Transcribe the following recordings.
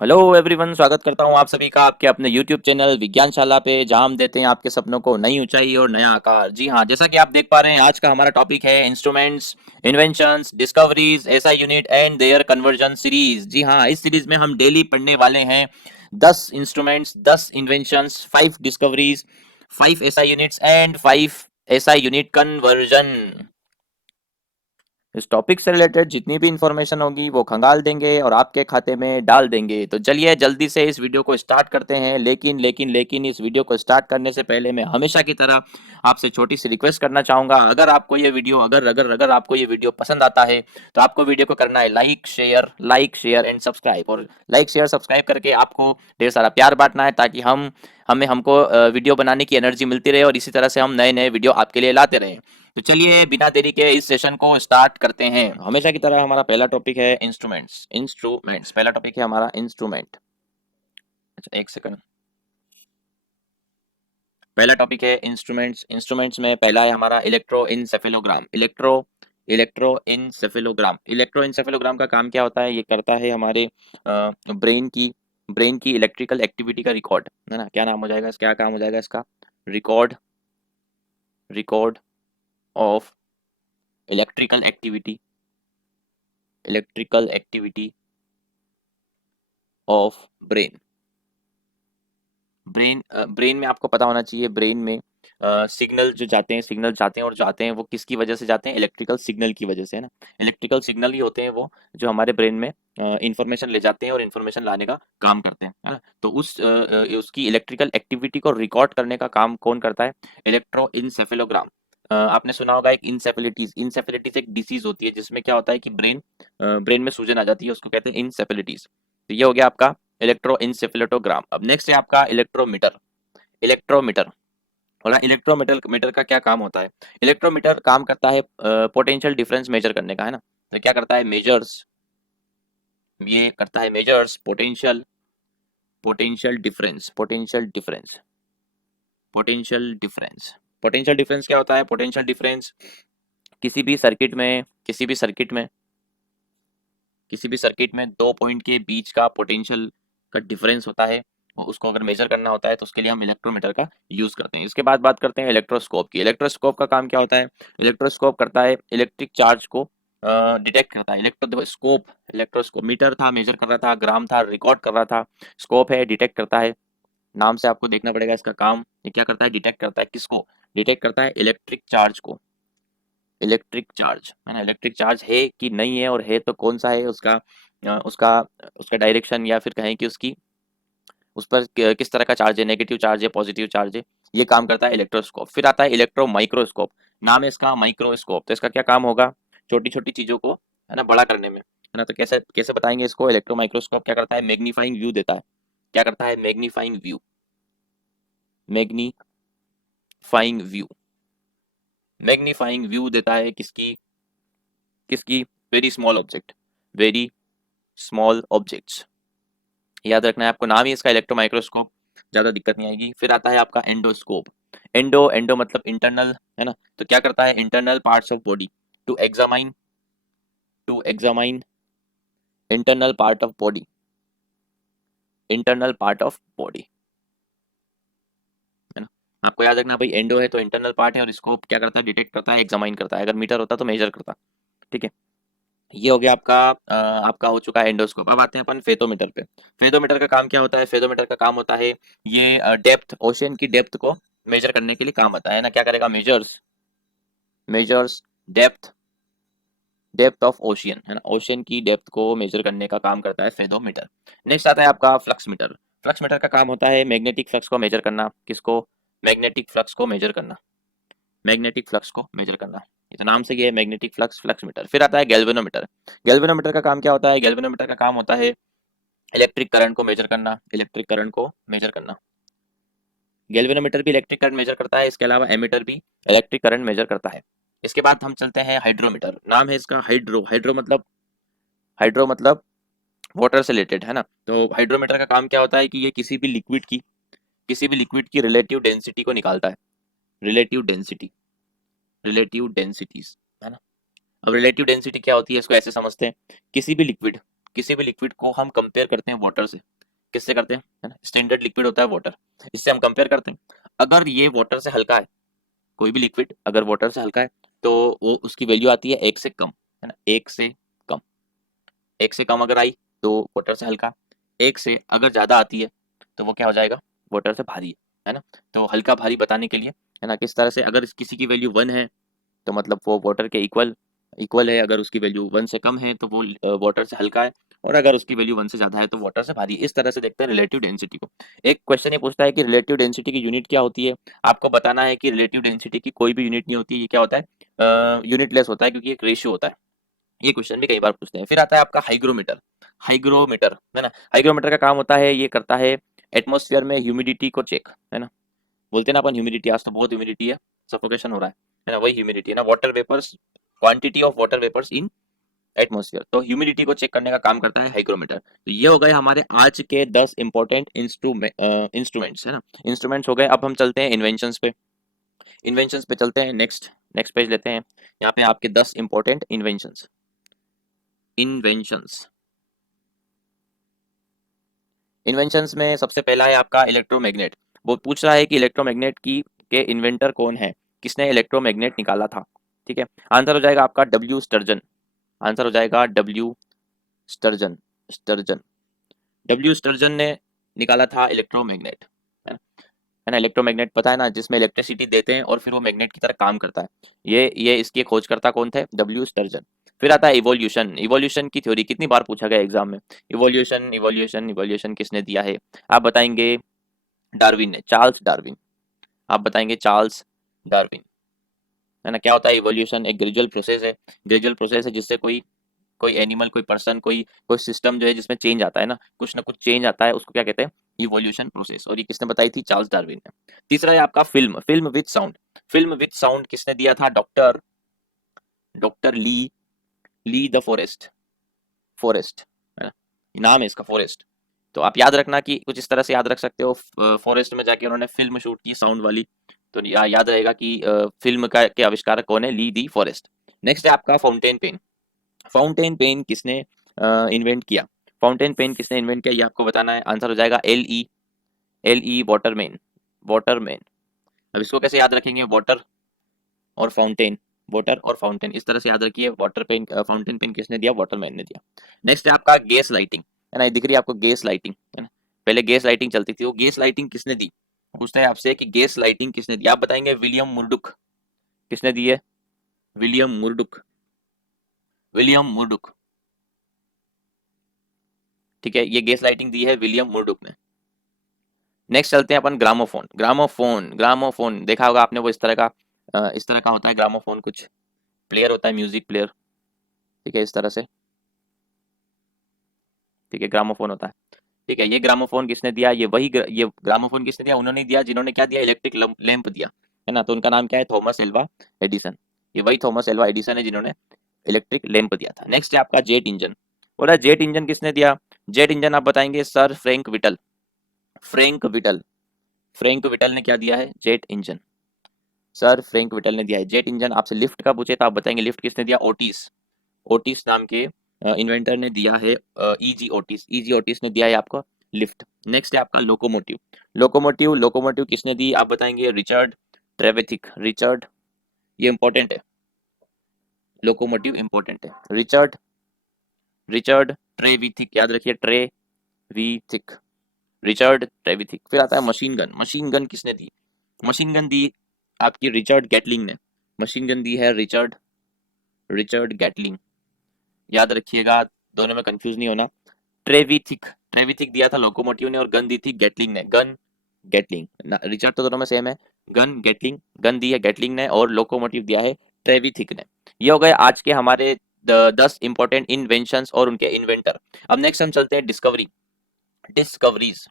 Hello everyone, स्वागत करता हूं आप सभी का आपके अपने यूट्यूब चैनल विज्ञानशाला पे, जहां हम देते हैं आपके सपनों को नई ऊंचाई और नया आकार। जी हां, जैसा कि आप देख पा रहे हैं, आज का हमारा टॉपिक है instruments, inventions, discoveries, SI unit and their conversion series. जी हां, इस सीरीज में हम डेली पढ़ने वाले हैं 10 instruments, 10 inventions, 5 discoveries, 5 SI units and 5 SI unit conversion. इस टॉपिक से रिलेटेड जितनी भी इंफॉर्मेशन होगी वो खंगाल देंगे और आपके खाते में डाल देंगे। तो चलिए जल्दी से इस वीडियो को स्टार्ट करते हैं। लेकिन इस वीडियो को स्टार्ट करने से पहले मैं हमेशा की तरह आपसे छोटी सी रिक्वेस्ट करना चाहूंगा। अगर आपको ये वीडियो अगर अगर अगर आपको ये वीडियो पसंद आता है तो आपको वीडियो को करना है लाइक शेयर एंड सब्सक्राइब। और लाइक शेयर सब्सक्राइब करके आपको ढेर सारा प्यार बांटना है, ताकि हमको वीडियो बनाने की एनर्जी मिलती रहे और इसी तरह से हम नए नए वीडियो आपके लिए लाते रहें। तो चलिए बिना देरी के इस सेशन को स्टार्ट करते हैं। हमेशा की तरह हमारा पहला टॉपिक है इंस्ट्रूमेंट्स। पहला टॉपिक है हमारा इंस्ट्रूमेंट। अच्छा, एक सेकंड। पहला टॉपिक है इंस्ट्रूमेंट्स। इंस्ट्रूमेंट्स में पहला है हमारा इलेक्ट्रोइंसेफेलोग्राम। इलेक्ट्रोइंसेफेलोग्राम का काम क्या होता है? ये करता है हमारे ब्रेन की इलेक्ट्रिकल एक्टिविटी का रिकॉर्ड, है ना। क्या नाम हो जाएगा इसका, क्या काम हो जाएगा इसका? Record record of electrical activity electrical activity of brain. Brain में आपको पता होना चाहिए, ब्रेन में सिग्नल जाते हैं और जाते हैं, वो किसकी वजह से जाते हैं? इलेक्ट्रिकल सिग्नल की वजह से, है ना। इलेक्ट्रिकल सिग्नल ही होते हैं वो जो हमारे ब्रेन में इंफॉर्मेशन ले जाते हैं और इंफॉर्मेशन लाने का काम करते हैं, है ना। तो उसकी इलेक्ट्रिकल एक्टिविटी को रिकॉर्ड करने का काम कौन करता है? इलेक्ट्रोइंसेफेलोग्राम। आपने सुना होगा एक इंसेफेलिटीज एक डिसीज होती है जिसमें क्या होता है कि ब्रेन में सूजन आ जाती है, उसको कहते हैं इंसेफेलिटीज। तो ये हो गया आपका इलेक्ट्रोइंसेफेलोग्राम। अब नेक्स्ट है आपका इलेक्ट्रोमीटर। इलेक्ट्रोमीटर बोला, इलेक्ट्रोमीटर मीटर का क्या काम होता है? इलेक्ट्रोमीटर काम करता है पोटेंशियल डिफरेंस मेजर करने का, है ना। तो क्या करता है? ये करता है मेजर्स पोटेंशियल डिफरेंस क्या होता है? पोटेंशियल डिफरेंस किसी भी सर्किट में दो पॉइंट के बीच का पोटेंशियल का डिफरेंस होता है, और उसको अगर मेजर करना होता है तो उसके लिए हम इलेक्ट्रोमीटर का यूज करते हैं। इसके बाद बात करते हैं इलेक्ट्रोस्कोप की। इलेक्ट्रोस्कोप का काम क्या होता है? इलेक्ट्रोस्कोप करता है इलेक्ट्रिक चार्ज को डिटेक्ट करता है। इलेक्ट्रोस्कोप मीटर था, मेजर कर रहा था, ग्राम था, रिकॉर्ड कर रहा था। स्कोप है, डिटेक्ट करता है। नाम से आपको देखना पड़ेगा इसका काम। ये क्या करता है? डिटेक्ट करता है। किसको डिटेक्ट करता है? इलेक्ट्रिक चार्ज को। इलेक्ट्रिक चार्ज, है ना। इलेक्ट्रिक चार्ज है कि नहीं है, और है तो कौन सा है, उसका उसका उसका डायरेक्शन, या फिर कहें कि उसकी उस पर किस तरह का चार्ज है, नेगेटिव चार्ज है, पॉजिटिव चार्ज है। ये काम करता है इलेक्ट्रोस्कोप। फिर आता है इलेक्ट्रो माइक्रोस्कोप। नाम है इसका माइक्रोस्कोप। तो इसका क्या काम होगा? छोटी छोटी चीजों को, है ना, बड़ा करने में, है ना। तो कैसे कैसे बताएंगे इसको? इलेक्ट्रो माइक्रोस्कोप क्या करता है? मैग्नीफाइंग व्यू देता है। क्या करता है? मैग्नीफाइंग व्यू मैग्नीफाइंग व्यू देता है। किसकी किसकी वेरी स्मॉल ऑब्जेक्ट्स। याद रखना है आपको, नाम ही इसका इलेक्ट्रो माइक्रोस्कोप, ज्यादा दिक्कत नहीं आएगी। फिर आता है आपका एंडोस्कोप। एंडो मतलब इंटरनल, है ना। तो क्या करता है? Internal parts of body to examine internal part of body internal part of body, है ना। आपको याद रखना भाई, एंडो है तो इंटरनल पार्ट है, और स्कोप क्या करता है? डिटेक्ट करता है, एग्जामाइन करता है। अगर मीटर होता तो मेजर करता। ठीक है। ये हो गया आपका हो चुका है एंडोस्कोप। अब आते हैं अपन फेथोमीटर पे। फेथोमीटर का काम क्या होता है? फेथोमीटर का काम होता है ये डेप्थ, ओशियन की डेप्थ को मेजर करने के लिए काम आता है ना। क्या करेगा? Measures depth depth of ocean, है ना। ओशियन की डेप्थ को मेजर करने का काम करता है फेथोमीटर। नेक्स्ट आता है आपका फ्लक्स मीटर। फ्लक्स मीटर का काम होता है मैग्नेटिक फ्लक्स को मेजर करना। किसको? मैग्नेटिक फ्लक्स को मेजर करना। मैग्नेटिक फ्लक्स को मेजर करना, ये तो नाम से ये है, मैग्नेटिक फ्लक्स मीटर। फिर आता है गैल्वेनोमीटर। गैल्वेनोमीटर का काम क्या होता है? गैल्वेनोमीटर का काम होता है इलेक्ट्रिक करंट को मेजर करना। गैल्वेनोमीटर भी इलेक्ट्रिक करंट मेजर करता है, इसके अलावा एमीटर भी इलेक्ट्रिक करंट मेजर करता है। इसके बाद हम चलते हैं हाइड्रोमीटर। नाम है इसका हाइड्रो मतलब वाटर से रिलेटेड, है ना। तो हाइड्रोमीटर का काम क्या होता है कि ये किसी भी लिक्विड की रिलेटिव डेंसिटी को निकालता है। रिलेटिव डेंसिटीज, है ना। अब रिलेटिव डेंसिटी क्या होती है, इसको ऐसे समझते हैं। किसी भी लिक्विड किसी भी लिक्विड को हम कंपेयर करते हैं वाटर से, किससे करते हैं, है ना, स्टैंडर्ड लिक्विड होता है वाटर, इससे हम कंपेयर करते हैं। अगर ये वाटर से हल्का है, कोई भी लिक्विड अगर वाटर से हल्का है तो वो उसकी वैल्यू आती है 1 से कम, है ना, 1 से कम, 1 से कम अगर आई तो वाटर से हल्का, 1 से अगर ज्यादा आती है तो वो क्या हो जाएगा, वाटर से भारी है ना। तो हल्का भारी बताने के लिए, है ना, किस तरह से, अगर किसी की वैल्यू 1 है तो मतलब वो वाटर के इक्वल इक्वल है, अगर उसकी वैल्यू 1 से कम है तो वो वाटर से हल्का है, और अगर उसकी वैल्यू 1 से ज्यादा है तो वाटर से भारी। इस तरह से देखते हैं रिलेटिव डेंसिटी को। एक क्वेश्चन ये पूछता है कि रिलेटिव डेंसिटी की यूनिट क्या होती है। आपको बताना है कि रिलेटिव डेंसिटी की कोई भी यूनिट नहीं होती, ये क्या होता है, यूनिटलेस होता है, क्योंकि एक रेशियो होता है। ये क्वेश्चन भी कई बार पूछते हैं। फिर आता है आपका हाइग्रोमीटर। हाइग्रोमीटर, है ना, हाइग्रोमीटर का काम होता है, ये करता है एटमॉस्फेयर में ह्यूमिडिटी को चेक, है ना, बोलते हैं ना अपन ह्यूमिडिटी, आज तो बहुत ह्यूमिडिटी है, सफोकेशन हो रहा है ना, वही ह्यूमिडिटी है ना, water vapours, quantity of water vapours in atmosphere, तो ह्यूमिडिटी को चेक करने का काम करता है हाइग्रोमीटर। तो ये हो गए हमारे आज के 10 इंपॉर्टेंट इंस्ट्रूमेंट्स, है ना, इंस्ट्रूमेंट्स हो गए। अब हम चलते हैं इन्वेंशंस पे, इन्वेंशंस पे चलते हैं। नेक्स्ट नेक्स्ट पेज लेते हैं, यहाँ पे आपके 10 इंपॉर्टेंट इन्वेंशंस। इन्वेंशंस, इन्वेंशंस में सबसे पहला है आपका इलेक्ट्रोमैग्नेट। वो पूछ रहा है कि इलेक्ट्रोमैग्नेट की के इन्वेंटर कौन है, किसने इलेक्ट्रोमैग्नेट निकाला था। ठीक है, आंसर हो जाएगा आपका डब्ल्यू स्टर्जन, आंसर हो जाएगा W sturgeon, sturgeon, W sturgeon ने निकाला था इलेक्ट्रोमैग्नेट, है ना, इलेक्ट्रोमैग्नेट पता है ना, जिसमें इलेक्ट्रिसिटी देते हैं और फिर वो मैग्नेट की तरह काम करता है। ये इसके खोजकर्ता कौन थे, डब्ल्यू स्टर्जन। फिर आता है इवोल्यूशन। इवोल्यूशन की थ्योरी कितनी बार पूछा गया एग्जाम में, इवोल्यूशन इवोल्यूशन इवोल्यूशन किसने दिया है, आप बताएंगे डार्विन ने, चार्ल्स डार्विन, आप बताएंगे चार्ल्स डार्विन, है ना। क्या होता है इवोल्यूशन, एक ग्रेजुअल प्रोसेस है, ग्रेजुअल प्रोसेस है जिससे कोई कोई एनिमल, कोई पर्सन, कोई कोई सिस्टम जो है जिसमें चेंज आता है ना कुछ चेंज आता है, उसको क्या कहते हैं, इवोल्यूशन प्रोसेस। और ये किसने बताई थी, चार्ल्स डार्विन ने। तीसरा है आपका film, film with sound. Film with sound किसने दिया था, doctor doctor Lee, Lee De Forest, Forest, है ना, नाम है इसका फॉरेस्ट। तो आप याद रखना कि कुछ इस तरह से याद रख सकते हो, फॉरेस्ट में जाके उन्होंने फिल्म शूट की साउंड वाली, तो याद रहेगा कि फिल्म का के आविष्कारक कौन है, ली दी फॉरेस्ट। नेक्स्ट है आपका फाउंटेन पेन। फाउंटेन पेन किसने इन्वेंट किया, फाउंटेन पेन किसने इन्वेंट किया, ये आपको बताना है। आंसर हो जाएगा एल ई वाटरमैन, वाटरमैन। अब इसको कैसे याद रखेंगे, वाटर और फाउंटेन, वाटर और फाउंटेन, इस तरह से याद रखिए। वाटर पेन, फाउंटेन पेन किसने दिया, वाटरमैन ने दिया। नेक्स्ट है आपका गैस लाइटिंग, है ना, दिख रही है आपको गैस लाइटिंग, है ना, पहले गैस लाइटिंग चलती थी, वो गैस लाइटिंग किसने दी, पूछता है आपसे कि गैस लाइटिंग किसने दी, आप बताएंगे विलियम मुर्डुक, किसने दी है, विलियम मुर्डुक, विलियम मुर्डुक। ठीक है, ये गैस लाइटिंग दी है विलियम मुर्डुक ने। नेक्स्ट चलते हैं अपन ग्रामोफोन, ग्रामोफोन, ग्रामोफोन देखा होगा आपने, वो इस तरह का होता है ग्रामोफोन, कुछ प्लेयर होता है, म्यूजिक प्लेयर, ठीक है, इस तरह से, ठीक है, ग्रामोफोन होता है। ठीक है, ये ग्रामोफोन किसने दिया, ये ग्रामोफोन किसने दिया, उन्होंने दिया जिन्होंने क्या दिया, इलेक्ट्रिक लैंप दिया, है ना, तो उनका नाम क्या है, थॉमस एल्वा एडिसन। ये वही थॉमस एल्वा एडिसन है जिन्होंने इलेक्ट्रिक लैंप दिया था। नेक्स्ट है आपका जेट इंजन। बोला जेट इंजन किसने दिया, जेट इंजन आप बताएंगे sir Frank whittle, Frank whittle, Frank whittle ने क्या दिया है, jet engine, sir Frank whittle ने दिया है जेट इंजन। आपसे लिफ्ट का पूछे तो आप बताएंगे लिफ्ट किसने दिया, ओटिस, ओटिस नाम के इन्वेंटर ने दिया है, ईजी ओटिस, ईजी ओटिस ने दिया है आपको लिफ्ट। नेक्स्ट है आपका लोकोमोटिव, लोकोमोटिव, लोकोमोटिव किसने दी, आप बताएंगे रिचर्ड ट्रेवेथिक, रिचर्ड, ये इंपॉर्टेंट है, लोकोमोटिव इंपॉर्टेंट है, रिचर्ड, रिचर्ड ट्रेविथिक, याद रखिए ट्रेविथिक, रिचर्ड ट्रेविथिक। फिर आता है मशीन गन, मशीन गन किसने दी, मशीन गन दी आपकी रिचर्ड गैटलिंग ने, मशीन गन दी है रिचर्ड, रिचर्ड गैटलिंग, याद रखिएगा, दोनों में कंफ्यूज नहीं होना। ट्रेविथिक, ट्रेविथिक दिया था लोकोमोटिव ने और गन दी थी गैटलिंग ने, गन गैटलिंग, रिचर्ड तो दोनों में सेम है, गन गैटलिंग, गन दी है गैटलिंग ने और लोकोमोटिव दिया है ट्रेविथिक ने। ये हो गए आज के हमारे 10 इंपॉर्टेंट इन्वेंशंस और उनके इन्वेंटर। अब नेक्स्ट हम चलते हैं डिस्कवरी, डिस्कवरीज।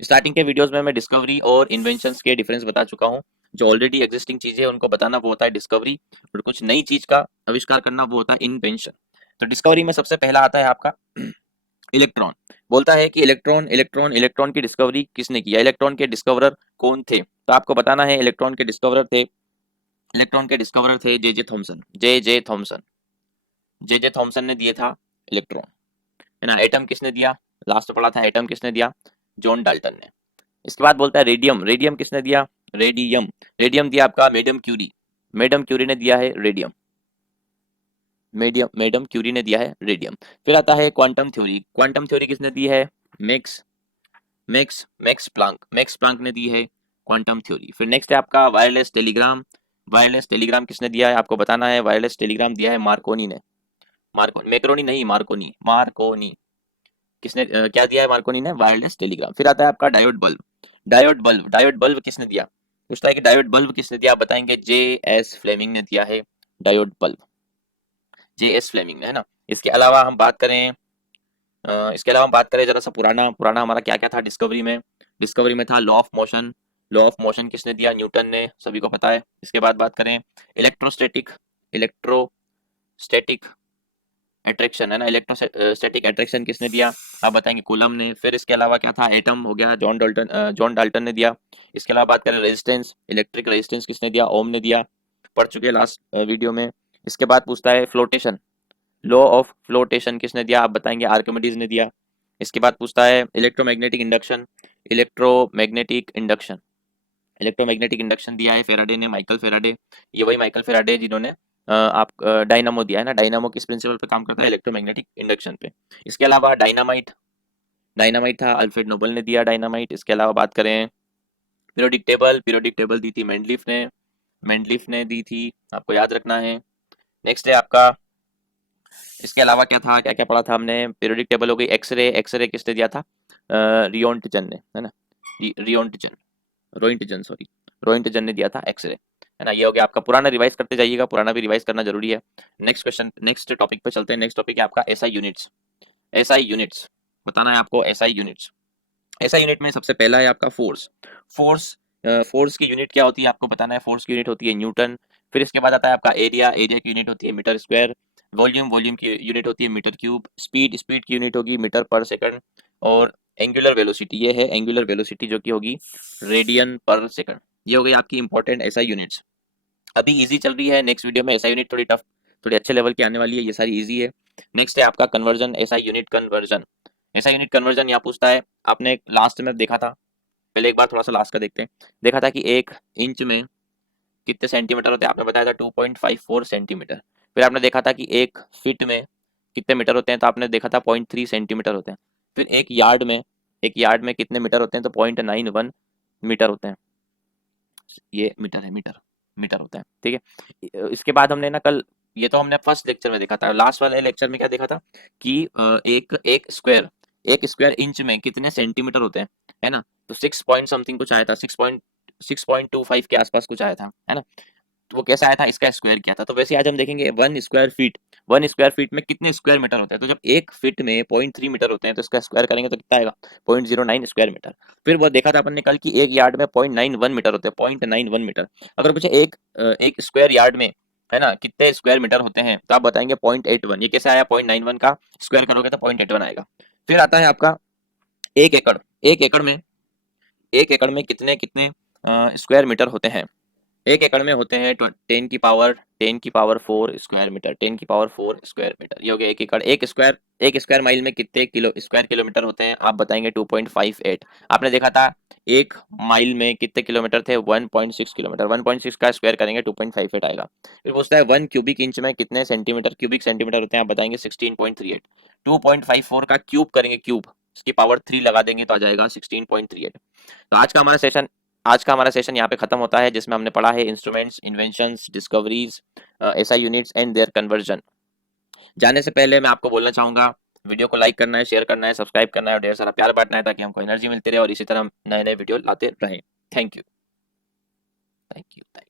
स्टार्टिंग के वीडियोस में मैं डिस्कवरी और इन्वेंशंस के डिफरेंस बता चुका हूँ। जो ऑलरेडी एग्जिस्टिंग चीजें हैं उनको बताना वो होता है डिस्कवरी, और कुछ नई चीज का आविष्कार करना वो होता है इन्वेंशन। तो डिस्कवरी में सबसे पहला आता है आपका इलेक्ट्रॉन। बोलता है कि इलेक्ट्रॉन, इलेक्ट्रॉन, इलेक्ट्रॉन की डिस्कवरी किसने किया, इलेक्ट्रॉन के डिस्कवरर कौन थे, तो आपको बताना है इलेक्ट्रॉन के डिस्कवरर थे, इलेक्ट्रॉन के डिस्कवरर थे जे जे थॉमसन, जे जे थॉमसन, जे जे थॉमसन ने दिए था इलेक्ट्रॉन। है ना। एटम किसने दिया, लास्ट पढ़ा था, एटम किसने दिया, जॉन डाल्टन ने। इसके बाद बोलता है रेडियम, रेडियम किसने दिया, रेडियम, रेडियम दिया आपका मैडम क्यूरी, मैडम क्यूरी ने दिया है रेडियम, मैडम क्यूरी ने दिया है रेडियम। फिर आता है क्वांटम थ्योरी, क्वांटम थ्योरी किसने दी है, max max max Planck, max Planck ने दी है क्वांटम थ्योरी। फिर नेक्स्ट है आपका वायरलेस टेलीग्राम, वायरलेस टेलीग्राम किसने दिया है, आपको बताना है। वायरलेस टेलीग्राम दिया है मार्कोनी ने, मार्कोनी, मैक्रोनी नहीं, मार्कोनी, मार्कोनी किसने क्या दिया है, मार्कोनी ने वायरलेस टेलीग्राम। फिर आता है आपका diode bulb, diode bulb, diode bulb किसने दिया, पूछता है कि डायोड बल्ब किसने दिया, आप बताएंगे जे एस फ्लेमिंग ने दिया है diode bulb, J S Fleming ने, है ना। इसके अलावा हम बात करें इसके अलावा हम बात करें जरा सा पुराना पुराना हमारा क्या क्या था डिस्कवरी में, डिस्कवरी में था law of motion, law of motion किसने दिया, न्यूटन ने, सभी को पता है। इसके बाद बात करें इलेक्ट्रोस्टैटिक, इलेक्ट्रोस्टैटिक अट्रैक्शन, है ना, इलेक्ट्रोस्टैटिक अट्रैक्शन किसने दिया, आप बताएंगे कूलम ने। फिर इसके अलावा क्या था, एटम हो गया, जॉन डाल्टन ने दिया। इसके अलावा बात करें रेजिस्टेंस, इलेक्ट्रिक रेजिस्टेंस किसने दिया, ओम ने दिया, पढ़ चुके हैं लास्ट वीडियो में। इसके बाद पूछता है फ्लोटेशन, लॉ ऑफ फ्लोटेशन किसने दिया, आप बताएंगे आर्किमिडीज ने दिया। इसके बाद पूछता है electromagnetic induction, electromagnetic induction, electromagnetic induction दिया है फेराडे ने, माइकल फेराडे, ये वही माइकल फेराडे जिन्होंने आप डायनामो दिया है ना, डायनामो किस प्रिंसिपल पे काम करता है, इलेक्ट्रोमैग्नेटिक इंडक्शन पे। इसके अलावा डायनामाइट, डायनामाइट था अल्फ्रेड नोबल ने दिया डायनामाइट। इसके अलावा बात करें पीरियोडिक टेबल, पीरियोडिक टेबल दी थी मेंडलीफ ने, मेंडलीफ ने दी थी, आपको याद रखना है। नेक्स्ट है आपका, इसके अलावा क्या था, क्या क्या पढ़ा था हमने, पीरियोडिक टेबल हो गई, एक्सरे, एक्सरे किसने दिया था, रियोंटजन ने, है ना, रियोंटजन, रोइंटजन सॉरी, रोइंटजन ने दिया था एक्सरे, है ना। ये हो गया आपका, पुराना रिवाइज करते जाइएगा, पुराना भी रिवाइज करना जरूरी है। नेक्स्ट क्वेश्चन, नेक्स्ट टॉपिक पे चलते हैं। नेक्स्ट टॉपिक है आपका एसआई यूनिट्स, एसआई यूनिट्स बताना है आपको, एसआई यूनिट्स। एसआई यूनिट में सबसे पहला है आपका फोर्स, फोर्स, फोर्स की यूनिट क्या होती है आपको बताना है, फोर्स की यूनिट होती है न्यूटन। फिर इसके बाद आता है आपका एरिया, एरिया की यूनिट होती है मीटर स्क्वायर। वॉल्यूम, वॉल्यूम की यूनिट होती है मीटर क्यूब। स्पीड, स्पीड की यूनिट होगी मीटर पर सेकंड। और एंगुलर वेलोसिटी, ये है एंगुलर वेलोसिटी जो कि होगी रेडियन पर सेकंड। ये हो गई आपकी इंपॉर्टेंट एसआई यूनिट्स। अभी इजी चल रही है, नेक्स्ट वीडियो में एसआई यूनिट थोड़ी टफ, थोड़ी अच्छे लेवल की आने वाली है, ये सारी इजी है। नेक्स्ट है आपका conversion, SI unit conversion, SI unit conversion यहाँ पूछता है। आपने लास्ट में देखा था, पहले एक बार थोड़ा सा लास्ट का देखते हैं, देखा था कि 1 इंच में कितने सेंटीमीटर होते हैं, आपने बताया था 2.54 सेंटीमीटर। फिर आपने देखा था कि 1 फीट में कितने मीटर होते हैं, तो आपने देखा था 0.3 सेंटीमीटर होते हैं। फिर एक यार्ड में कितने मीटर होते हैं, तो 0.91 मीटर होते हैं, ये मीटर है, मीटर, मीटर होता है, ठीक है। इसके बाद हमने ना कल, ये तो हमने फर्स्ट लेक्चर में देखा था, लास्ट वाले लेक्चर में क्या देखा था कि एक स्क्वायर इंच में कितने सेंटीमीटर होते हैं, है ना। तो 6 पॉइंट समथिंग कुछ आया था, 6.25 के आसपास कुछ आया था, है ना। तो वो कैसा आया था, इसका स्क्वायर किया था। तो वैसे आज हम देखेंगे 1 स्क्वायर फीट, 1 स्क्वायर फीट में कितने स्क्वायर मीटर होते हैं। तो जब 1 फीट में 0.3 मीटर होते हैं, तो इसका स्क्वायर करेंगे तो कितना आएगा, 0.09 स्क्वायर मीटर। फिर वो देखा था अपन ने कल की एक यार्ड में 0.91 मीटर होते हैं, 0.91 मीटर। अगर पूछे एक स्क्वायर यार्ड में, है ना, कितने स्क्वायर मीटर होते हैं, तो आप बताएंगे 0.81। ये कैसे आया, 0.91 का स्क्वायर करोगे तो 0.81 आएगा। फिर आता है आपका 1 एकड़, 1 एकड़ में, 1 एकड़ में कितने कितने स्क्वायर मीटर होते हैं। 1 एकड़ में होते हैं 10 की पावर 4 स्क्वायर मीटर, 10 की पावर 4 स्क्वायर मीटर। ये हो गया 1 एकड़। एक स्क्वायर माइल में कितने स्क्वायर किलोमीटर होते हैं, आप बताएंगे 2.58। आपने देखा था 1 माइल में कितने किलोमीटर थे, 1.6 किलोमीटर, 1.6 का स्क्वायर करेंगे 2.58 आएगा। फिर पूछता है 1 क्यूबिक इंच में कितने सेंटीमीटर, क्यूबिक सेंटीमीटर होते हैं, आप बताएंगे 16.38। 2.54 का क्यूब करेंगे, क्यूब इसकी पावर 3 लगा देंगे तो आ जाएगा 16.38। तो आज का हमारा सेशन यहाँ पे खत्म होता है, जिसमें हमने पढ़ा है instruments, inventions, discoveries, SI units and their conversion. जाने से पहले मैं आपको बोलना चाहूंगा, वीडियो को लाइक करना है, शेयर करना है, सब्सक्राइब करना है और ढेर सारा प्यार बांटना है, ताकि हमको एनर्जी मिलती रहे और इसी तरह हम नए नए वीडियो लाते रहें। Thank you, thank you, thank you.